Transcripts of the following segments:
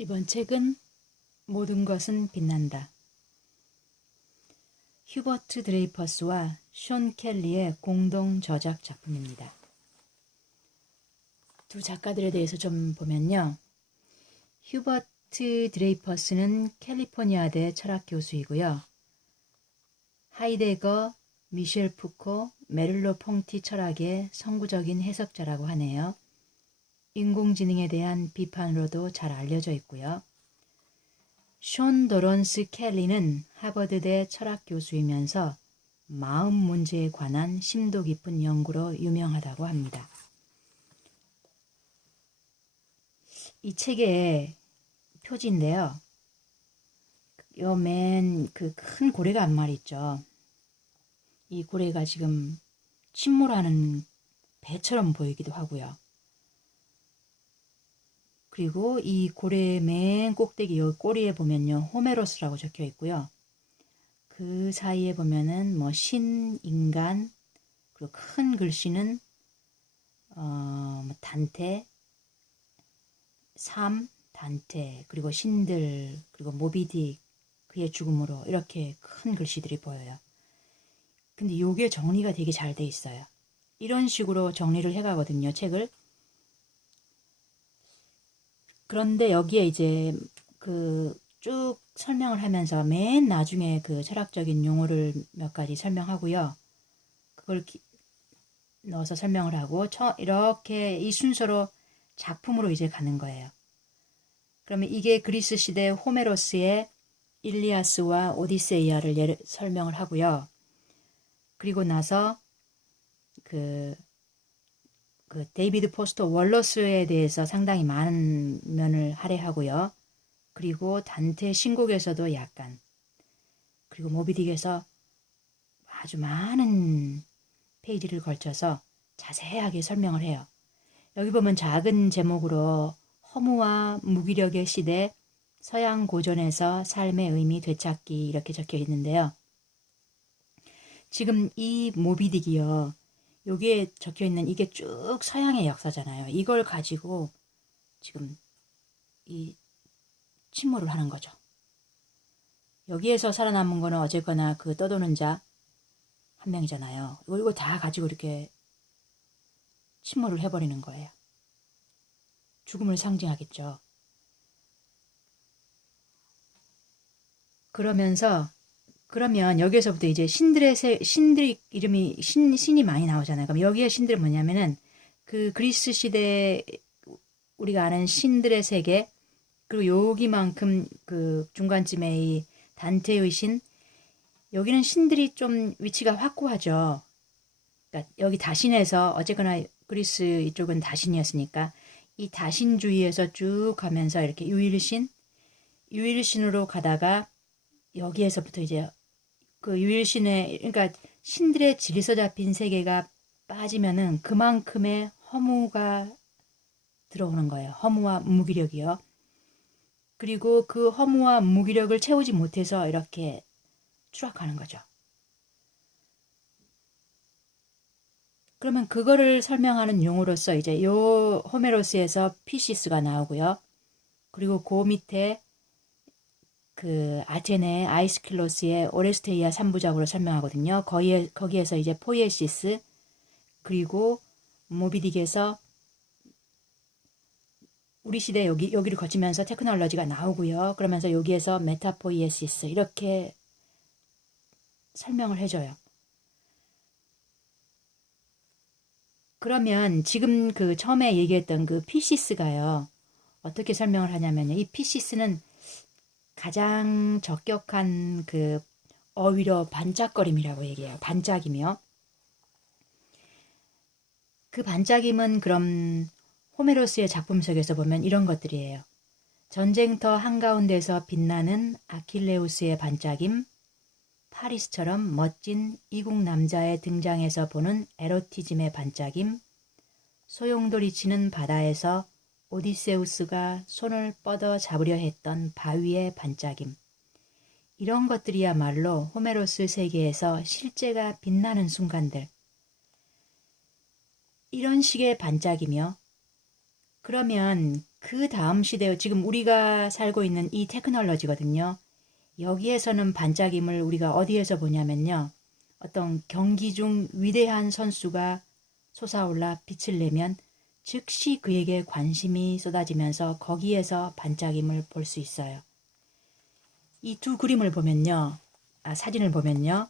이번 책은 모든 것은 빛난다. 휴버트 드레이퍼스와 숀 켈리의 공동 저작 작품입니다. 두 작가들에 대해서 좀 보면요. 휴버트 드레이퍼스는 캘리포니아대 철학 교수이고요. 하이데거, 미셸 푸코, 메를로 퐁티 철학의 선구적인 해석자라고 하네요. 인공지능에 대한 비판으로도 잘 알려져 있고요. 숀 도런스 켈리는 하버드대 철학 교수이면서 마음 문제에 관한 심도 깊은 연구로 유명하다고 합니다. 이 책의 표지인데요. 요 맨 그 큰 고래가 한 마리 있죠. 이 고래가 지금 침몰하는 배처럼 보이기도 하고요. 그리고 이 고래 맨 꼭대기 여기 꼬리에 보면요. 호메로스라고 적혀 있고요. 그 사이에 보면은 뭐 신, 인간, 그리고 큰 글씨는 단테, 삶, 단테, 그리고 신들, 그리고 모비딕, 그의 죽음으로 이렇게 큰 글씨들이 보여요. 근데 요게 정리가 되게 잘 돼 있어요. 이런 식으로 정리를 해가거든요, 책을. 그런데 여기에 이제 그 쭉 설명을 하면서 맨 나중에 그 철학적인 용어를 몇 가지 설명하고요. 그걸 넣어서 설명을 하고 이렇게 이 순서로 작품으로 이제 가는 거예요. 그러면 이게 그리스 시대 호메로스의 일리아스와 오디세이아를 설명을 하고요. 그리고 나서 그 데이비드 포스터 월러스에 대해서 상당히 많은 면을 할애하고요. 그리고 단테 신곡에서도 약간, 그리고 모비딕에서 아주 많은 페이지를 걸쳐서 자세하게 설명을 해요. 여기 보면 작은 제목으로 허무와 무기력의 시대, 서양 고전에서 삶의 의미 되찾기 이렇게 적혀 있는데요. 지금 이 모비딕이요. 여기에 적혀 있는 이게 쭉 서양의 역사잖아요. 이걸 가지고 지금 이 침몰을 하는 거죠. 여기에서 살아남은 거는 어쨌거나 그 떠도는 자 한 명이잖아요. 이거 다 가지고 이렇게 침몰을 해버리는 거예요. 죽음을 상징하겠죠. 그러면 여기에서부터 이제 신들의 이름이 신이 많이 나오잖아요. 그럼 여기에 신들은 뭐냐면은 그 그리스 시대 우리가 아는 신들의 세계, 그리고 여기만큼 그 중간쯤에 이 단테의 신, 여기는 신들이 좀 위치가 확고하죠. 그러니까 여기 다신에서 어쨌거나 그리스 이쪽은 다신이었으니까 이 다신주의에서 쭉 가면서 이렇게 유일신으로 가다가 여기에서부터 이제 그 유일신의, 그러니까 신들의 질서 잡힌 세계가 빠지면은 그만큼의 허무가 들어오는 거예요. 허무와 무기력이요. 그리고 그 허무와 무기력을 채우지 못해서 이렇게 추락하는 거죠. 그러면 그거를 설명하는 용어로서 이제 요 호메로스에서 피시스가 나오고요. 그리고 그 밑에 그 아테네 아이스킬로스의 오레스테이아 3부작으로 설명하거든요. 거기에서 이제 포이에시스, 그리고 모비딕에서 우리 시대 여기를 거치면서 테크놀로지가 나오고요. 그러면서 여기에서 메타포이에시스 이렇게 설명을 해줘요. 그러면 지금 그 처음에 얘기했던 그 피시스가요. 어떻게 설명을 하냐면요. 이 피시스는 가장 적격한 그 어휘로 반짝거림이라고 얘기해요. 반짝이며. 그 반짝임은 그럼 호메로스의 작품 속에서 보면 이런 것들이에요. 전쟁터 한가운데서 빛나는 아킬레우스의 반짝임, 파리스처럼 멋진 이국 남자의 등장에서 보는 에로티즘의 반짝임, 소용돌이 치는 바다에서 오디세우스가 손을 뻗어 잡으려 했던 바위의 반짝임. 이런 것들이야말로 호메로스 세계에서 실제가 빛나는 순간들. 이런 식의 반짝이며, 그러면 그 다음 시대, 지금 우리가 살고 있는 이 테크놀로지거든요. 여기에서는 반짝임을 우리가 어디에서 보냐면요. 어떤 경기 중 위대한 선수가 솟아올라 빛을 내면 즉시 그에게 관심이 쏟아지면서 거기에서 반짝임을 볼 수 있어요. 이 두 그림을 보면요. 사진을 보면요.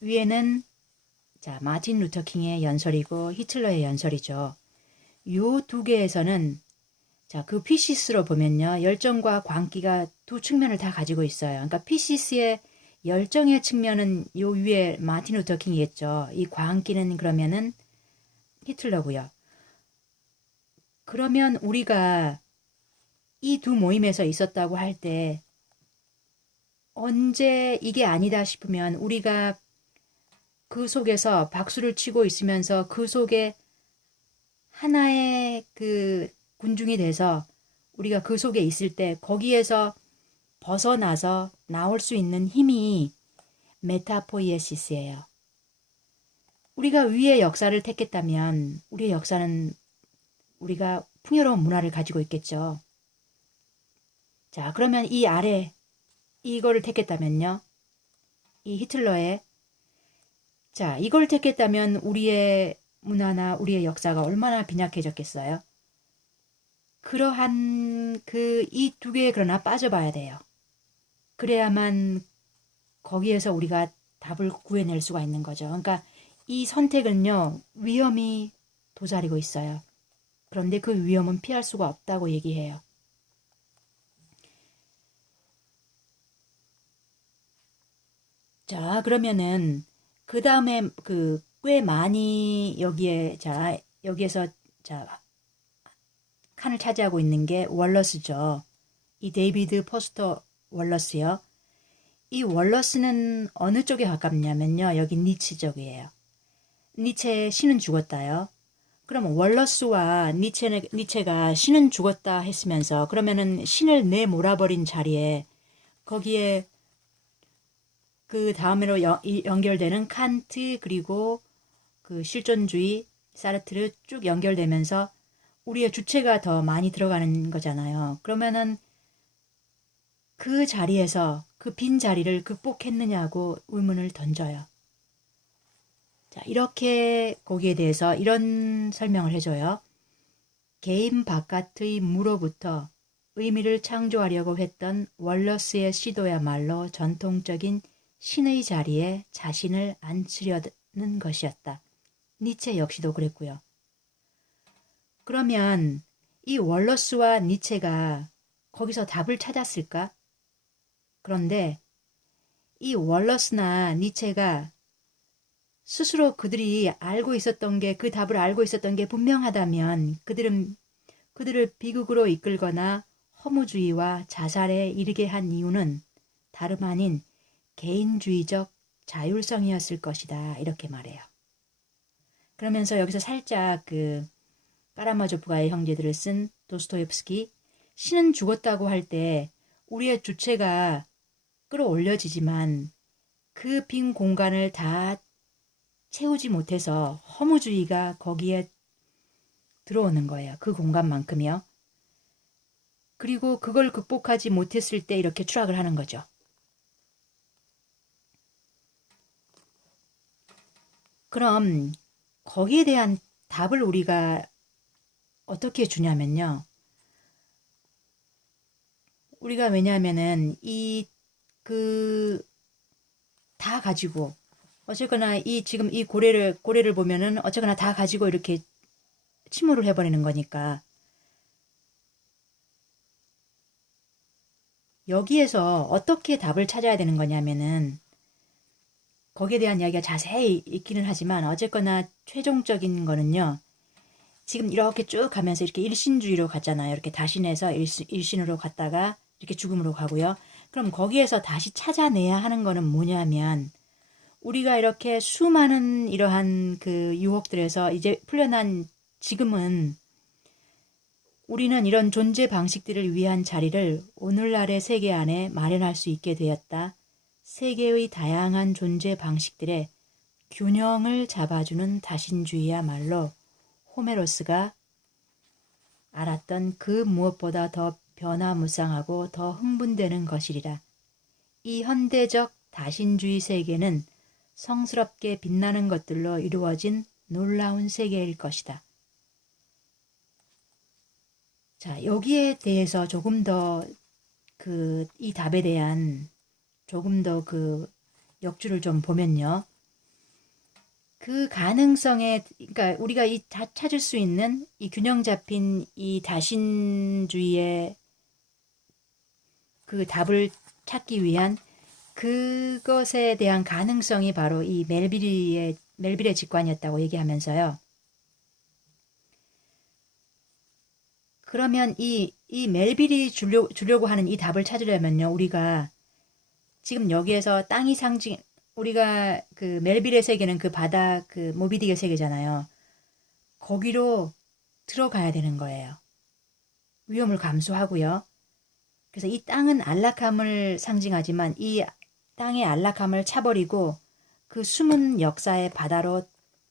위에는 마틴 루터 킹의 연설이고 히틀러의 연설이죠. 요 두 개에서는 그 피시스로 보면요. 열정과 광기가 두 측면을 다 가지고 있어요. 그러니까 피시스의 열정의 측면은 요 위에 마틴 루터 킹이겠죠. 이 광기는 그러면은 히틀러고요. 그러면 우리가 이 두 모임에서 있었다고 할 때 언제 이게 아니다 싶으면 우리가 그 속에서 박수를 치고 있으면서 그 속에 하나의 그 군중이 돼서 우리가 그 속에 있을 때 거기에서 벗어나서 나올 수 있는 힘이 메타포이에시스예요. 우리가 위의 역사를 택했다면 우리의 역사는 우리가 풍요로운 문화를 가지고 있겠죠. 자, 그러면 이 아래 이거를 택했다면요. 이 히틀러의 이걸 택했다면 우리의 문화나 우리의 역사가 얼마나 빈약해졌겠어요? 그러한 이 두 개에 그러나 빠져봐야 돼요. 그래야만 거기에서 우리가 답을 구해낼 수가 있는 거죠. 그러니까 이 선택은요, 위험이 도사리고 있어요. 그런데 그 위험은 피할 수가 없다고 얘기해요. 자, 그러면은 그 다음에 꽤 많이 여기에서 칸을 차지하고 있는 게 월러스죠. 이 데이비드 포스터 월러스요. 이 월러스는 어느 쪽에 가깝냐면요. 여기 니체 쪽이에요. 니체의 신은 죽었다요. 그럼 월러스와 니체가 신은 죽었다 했으면서 그러면은 신을 내몰아버린 자리에 거기에 그 다음으로 연결되는 칸트 그리고 그 실존주의 사르트르 쭉 연결되면서 우리의 주체가 더 많이 들어가는 거잖아요. 그러면은 그 자리에서 그 빈 자리를 극복했느냐고 의문을 던져요. 자, 이렇게 거기에 대해서 이런 설명을 해줘요. 개인 바깥의 무로부터 의미를 창조하려고 했던 월러스의 시도야말로 전통적인 신의 자리에 자신을 앉히려는 것이었다. 니체 역시도 그랬고요. 그러면 이 월러스와 니체가 거기서 답을 찾았을까? 그런데 이 월러스나 니체가 스스로 그들이 알고 있었던 게, 그 답을 알고 있었던 게 분명하다면 그들을 비극으로 이끌거나 허무주의와 자살에 이르게 한 이유는 다름 아닌 개인주의적 자율성이었을 것이다. 이렇게 말해요. 그러면서 여기서 살짝 까라마조프가의 형제들을 쓴 도스토옙스키, 신은 죽었다고 할 때 우리의 주체가 끌어올려지지만 그 빈 공간을 다 채우지 못해서 허무주의가 거기에 들어오는 거예요. 그 공간만큼이요. 그리고 그걸 극복하지 못했을 때 이렇게 추락을 하는 거죠. 그럼 거기에 대한 답을 우리가 어떻게 주냐면요. 우리가 왜냐하면은 다 가지고 어쨌거나 지금 이 고래를 보면은 어쨌거나 다 가지고 이렇게 침몰을 해버리는 거니까 여기에서 어떻게 답을 찾아야 되는 거냐면은 거기에 대한 이야기가 자세히 있기는 하지만 어쨌거나 최종적인 거는요. 지금 이렇게 쭉 가면서 이렇게 일신주의로 갔잖아요. 이렇게 다신에서 일신으로 갔다가 이렇게 죽음으로 가고요. 그럼 거기에서 다시 찾아내야 하는 거는 뭐냐면 우리가 이렇게 수많은 이러한 유혹들에서 이제 풀려난 지금은 우리는 이런 존재 방식들을 위한 자리를 오늘날의 세계 안에 마련할 수 있게 되었다. 세계의 다양한 존재 방식들의 균형을 잡아주는 다신주의야말로 호메로스가 알았던 그 무엇보다 더 변화무쌍하고 더 흥분되는 것이리라. 이 현대적 다신주의 세계는 성스럽게 빛나는 것들로 이루어진 놀라운 세계일 것이다. 자, 여기에 대해서 조금 더 이 답에 대한 조금 더 역주를 좀 보면요. 그 가능성에, 그러니까 우리가 찾을 수 있는 이 균형 잡힌 이 다신주의의 그 답을 찾기 위한 그것에 대한 가능성이 바로 이 멜빌의 직관이었다고 얘기하면서요. 그러면 이 멜빌이 주려고 하는 이 답을 찾으려면요, 우리가 지금 여기에서 땅이 우리가 그 멜빌의 세계는 그 바다, 그 모비딕의 세계잖아요. 거기로 들어가야 되는 거예요. 위험을 감수하고요. 그래서 이 땅은 안락함을 상징하지만 이 땅의 안락함을 차버리고 그 숨은 역사의 바다로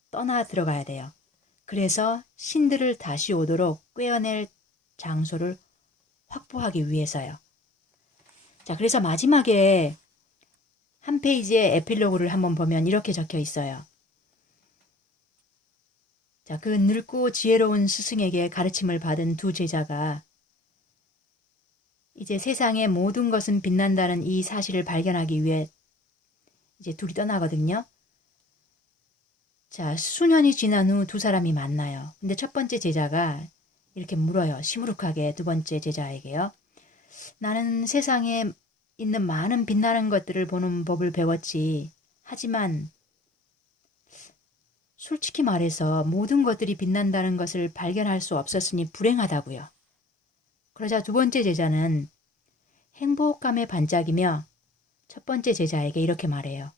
떠나 들어가야 돼요. 그래서 신들을 다시 오도록 꿰어낼 장소를 확보하기 위해서요. 자, 그래서 마지막에 한 페이지의 에필로그를 한번 보면 이렇게 적혀 있어요. 자, 그 늙고 지혜로운 스승에게 가르침을 받은 두 제자가 이제 세상의 모든 것은 빛난다는 이 사실을 발견하기 위해 이제 둘이 떠나거든요. 자, 수년이 지난 후 두 사람이 만나요. 근데 첫 번째 제자가 이렇게 물어요. 시무룩하게 두 번째 제자에게요. 나는 세상에 있는 많은 빛나는 것들을 보는 법을 배웠지. 하지만 솔직히 말해서 모든 것들이 빛난다는 것을 발견할 수 없었으니 불행하다고요. 그러자 두 번째 제자는 행복감에 반짝이며 첫 번째 제자에게 이렇게 말해요.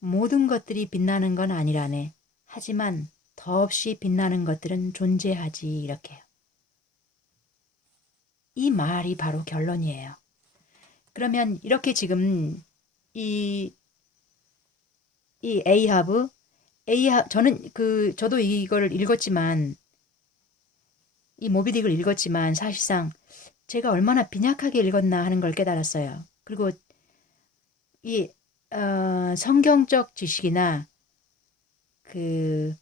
모든 것들이 빛나는 건 아니라네. 하지만 더없이 빛나는 것들은 존재하지. 이렇게요. 이 말이 바로 결론이에요. 그러면 이렇게 지금 이 에이하브, 저도 이거를 읽었지만, 이 모비딕을 읽었지만 사실상 제가 얼마나 빈약하게 읽었나 하는 걸 깨달았어요. 그리고 이 성경적 지식이나 그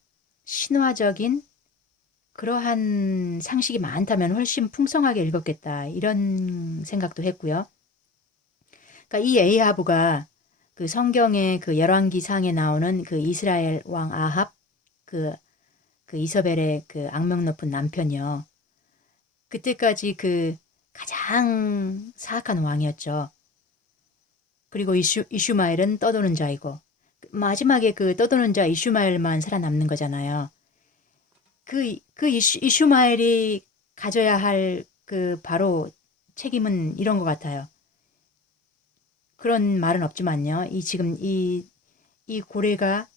신화적인 그러한 상식이 많다면 훨씬 풍성하게 읽었겠다 이런 생각도 했고요. 그러니까 이 에이하브가 그 성경의 그 열왕기상에 나오는 그 이스라엘 왕 아합 그 이서벨의 그 악명 높은 남편이요. 그때까지 그 가장 사악한 왕이었죠. 그리고 이슈마엘은 떠도는 자이고 마지막에 그 떠도는 자 이슈마엘만 살아남는 거잖아요. 그 이슈마엘이 가져야 할 그 바로 책임은 이런 것 같아요. 그런 말은 없지만요. 지금 이 고래가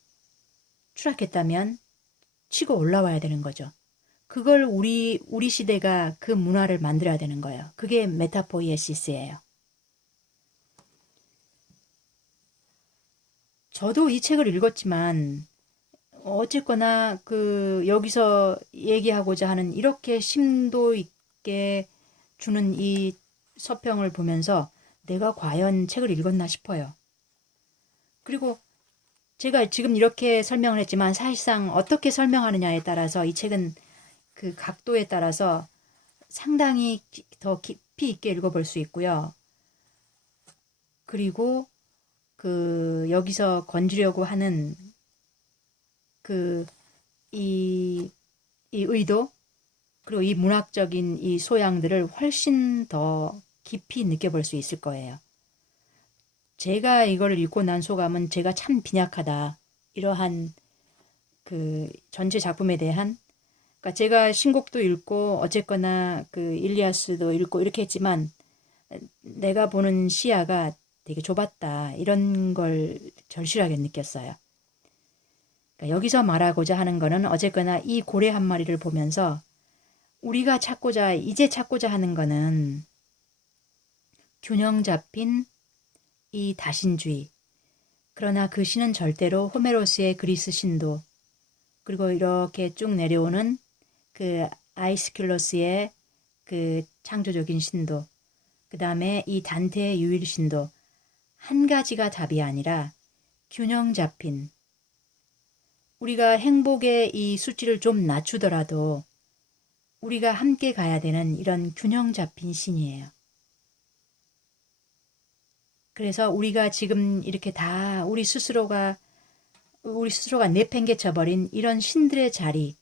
추락했다면 치고 올라와야 되는 거죠. 그걸 우리 시대가 그 문화를 만들어야 되는 거예요. 그게 메타포이에시스예요. 저도 이 책을 읽었지만 어쨌거나 여기서 얘기하고자 하는 이렇게 심도 있게 주는 이 서평을 보면서 내가 과연 책을 읽었나 싶어요. 그리고 제가 지금 이렇게 설명을 했지만 사실상 어떻게 설명하느냐에 따라서 이 책은 그 각도에 따라서 상당히 더 깊이 있게 읽어볼 수 있고요. 그리고 여기서 건지려고 하는 이 의도, 그리고 이 문학적인 이 소양들을 훨씬 더 깊이 느껴볼 수 있을 거예요. 제가 이걸 읽고 난 소감은 제가 참 빈약하다. 이러한 전체 작품에 대한, 그러니까 제가 신곡도 읽고 어쨌거나 일리아스도 읽고 이렇게 했지만 내가 보는 시야가 되게 좁았다. 이런 걸 절실하게 느꼈어요. 그러니까 여기서 말하고자 하는 거는 어쨌거나 이 고래 한 마리를 보면서 우리가 이제 찾고자 하는 거는 균형 잡힌 이 다신주의. 그러나 그 신은 절대로 호메로스의 그리스 신도, 그리고 이렇게 쭉 내려오는 아이스킬로스의 그 창조적인 신도, 그 다음에 이 단테의 유일신도 한 가지가 답이 아니라 균형 잡힌, 우리가 행복의 이 수치를 좀 낮추더라도 우리가 함께 가야 되는 이런 균형 잡힌 신이에요. 그래서 우리가 지금 이렇게 다 우리 스스로가 내팽개쳐버린 이런 신들의 자리,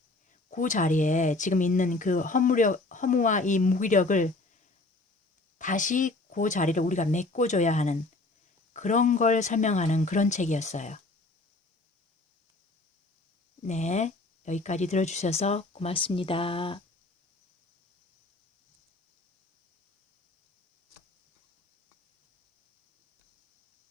그 자리에 지금 있는 그 허무와 이 무기력을 다시 그 자리를 우리가 메꿔줘야 하는 그런 걸 설명하는 그런 책이었어요. 네, 여기까지 들어주셔서 고맙습니다.